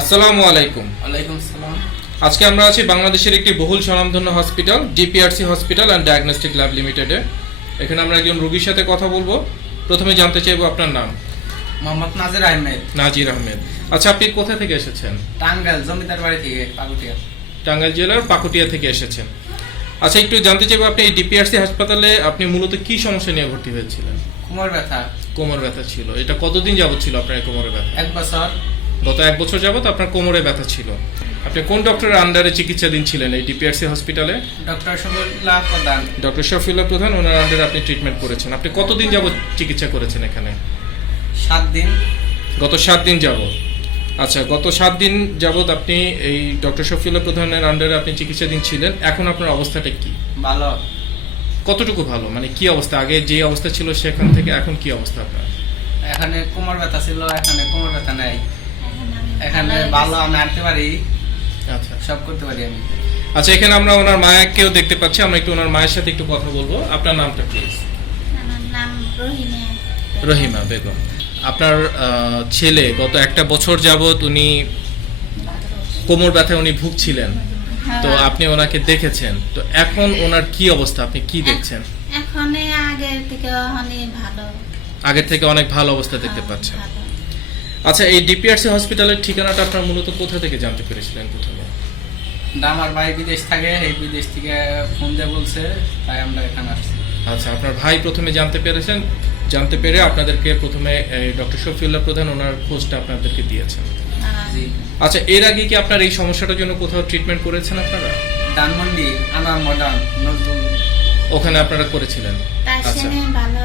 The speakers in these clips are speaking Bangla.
আসসালামু আলাইকুম আলাইকুম সালাম আজকে আমরা আছি বাংলাদেশের একটি বহুল সনামধন্য hospital DPRC hospital and diagnostic lab লিমিটেডে এখানে আমরা একজন রোগীর সাথে কথা বলবো প্রথমে জানতে চাইবো আপনার নাম মোহাম্মদ নাজির আহমেদ নাজির আহমেদ আচ্ছা আপনি কোথা থেকে এসেছেন টাঙ্গাইল জমিদার বাড়ি থেকে পাকুটিয়া টাঙ্গাইল জেলার পাকুটিয়া থেকে এসেছেন আচ্ছা একটু জানতে চাইবো আপনি ডিপিআরসি হাসপাতালে আপনি মূলত কি সমস্যা নিয়ে ভর্তি হয়েছিলেন কোমর ব্যথা কোমর ব্যথা ছিল এটা কতদিন যাবত ছিল আপনার কোমরে ব্যথা এক বছর গত এক বছর যাবত আপনার কোমরে ব্যথা ছিল আপনি কোন ডক্টরের আন্ডারে চিকিৎসাধীন ছিলেন এই ডিপিআরসি হসপিটালে ডক্টর শফিউল্লাহ প্রধান ডক্টর শফিউল্লাহ প্রধান ওনার আন্ডারে আপনি ট্রিটমেন্ট করেছেন আপনি কতদিন যাবত চিকিৎসা করেছেন এখানে সাত দিন গত সাত দিন যাব আচ্ছা গত সাত দিন যাবত আপনি এই ডক্টর শফিউল্লাহ প্রধানের আন্ডারে আপনি চিকিৎসাধীন ছিলেন এখন আপনার অবস্থাটা কি ভালো কতটুকু ভালো মানে কি অবস্থা আগে যে অবস্থা ছিল সেখান থেকে এখন কি অবস্থা আপনার এখানে কোমর ব্যথা ছিল এখানে কোমর ব্যথা নাই এখানে ভালো আমি আনতে পারি আচ্ছা সব করতে পারি আমি আচ্ছা এখানে আমরা ওনার মায়াকেও দেখতে পাচ্ছি আমরা একটু ওনার মায়ের সাথে একটু কথা বলবো আপনার নামটা প্লিজ আমার নাম রহিমা রহিমা বেগম আপনার ছেলে গত একটা বছর যাবত উনি কোমর ব্যথায় উনি ভুগছিলেন তো আপনি ওনাকে দেখেছেন তো এখন ওনার কি অবস্থা আপনি কি দেখছেন এখন আগে থেকে অনেক ভালো আগে থেকে অনেক ভালো অবস্থা দেখতে পাচ্ছেন আচ্ছা এই ডিপিআরসি হসপিটালের ঠিকানাটা আপনারা মূলত কোথা থেকে জানতে পেরেছিলেন প্রথমে না আমার ভাই বিদেশ থাকে এই বিদেশ থেকে ফোন দিয়ে বলছে তাই আমরা এখানে আসছি আচ্ছা আপনার ভাই প্রথমে জানতে পেরেছেন জানতে পেরে আপনাদেরকে প্রথমে ডক্টর শফিউল্লাহ প্রধান ওনার খোঁজটা আপনাদেরকে দিয়েছেন আচ্ছা এর আগে কি আপনার এই সমস্যাটার জন্য কোথাও ট্রিটমেন্ট করেছেন আপনারা ডানমন্ডি আনা মডার্ন ওখানে আপনারা করেছিলেন আচ্ছা ভালো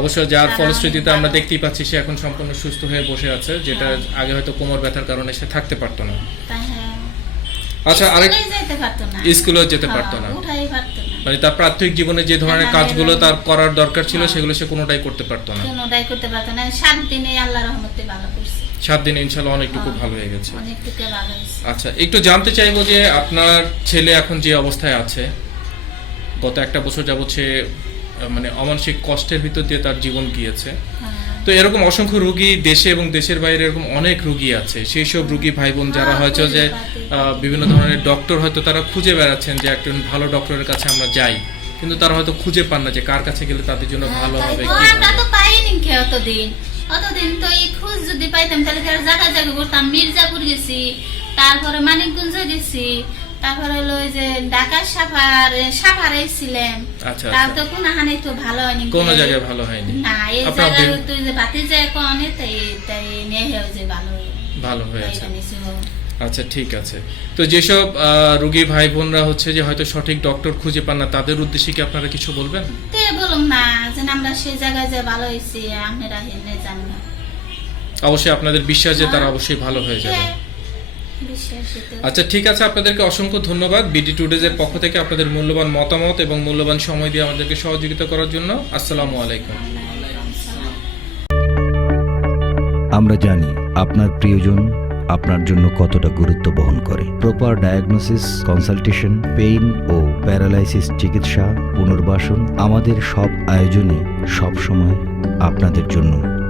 অবশ্য যার ফলশ্রুতিতে আমরা দেখতেই পাচ্ছি সে এখন সম্পূর্ণ সুস্থ হয়ে বসে আছে যেটা আগে হয়তো কোমর ব্যথার কারণে সে থাকতে পারতো না আচ্ছা আরেক স্কুলে যেতে পারতো না মানে তার প্রাথমিক জীবনে যে ধরনের কাজগুলো তার করার দরকার ছিল সেগুলো সে কোনোটাই করতে পারতো না কোনোটাই করতে পারতো না সাত দিনে আল্লাহর রহমতে ভালো করছে দিনে ইনশাআল্লাহ খুব ভালো হয়ে গেছে আচ্ছা একটু জানতে চাইবো যে আপনার ছেলে এখন যে অবস্থায় আছে গত একটা বছর যাবৎ সে মানে অমানসিক কষ্টের ভিতর দিয়ে তার জীবন গিয়েছে তো এরকম অসংখ্য রুগী দেশে এবং দেশের বাইরে এরকম অনেক রুগী আছে সেই সব রুগী ভাই বোন যারা হয়তো যে বিভিন্ন ধরনের ডক্টর হয়তো তারা খুঁজে বেড়াচ্ছেন যে একজন ভালো ডক্টরের কাছে আমরা যাই কিন্তু তারা হয়তো খুঁজে পান না যে কার কাছে গেলে তাদের জন্য ভালো হবে তো এই খোঁজ যদি পাইতাম তাহলে জায়গা জায়গা করতাম মির্জাপুর গেছি তারপরে মানিকগঞ্জ গেছি তারপরে যে ঢাকার তো কোনো হানি তো ভালো হয়নি জায়গায় ভালো হয়নি যে বাতি যায় তাই হয়ে ভালো হয়েছে আচ্ছা ঠিক আছে তো যেসব রোগী ভাই বোনরা হচ্ছে যে হয়তো সঠিক ডক্টর খুঁজে পান না তাদের উদ্দেশ্যে কি আপনারা কিছু বলবেন না যে আমরা সেই জায়গায় যে ভালো হয়েছি আপনারা জানেন অবশ্যই আপনাদের বিশ্বাস যে তারা অবশ্যই ভালো হয়ে যাবে আচ্ছা ঠিক আছে আপনাদেরকে অসংখ্য ধন্যবাদ বিডি টুডেজের পক্ষ থেকে আপনাদের মূল্যবান মতামত এবং মূল্যবান সময় দিয়ে আমাদেরকে সহযোগিতা করার জন্য আসসালামু আলাইকুম আমরা জানি আপনার প্রিয়জন আপনার জন্য কতটা গুরুত্ব বহন করে প্রপার ডায়াগনোসিস কনসালটেশন পেইন ও প্যারালাইসিস চিকিৎসা পুনর্বাসন আমাদের সব আয়োজনে সবসময় আপনাদের জন্য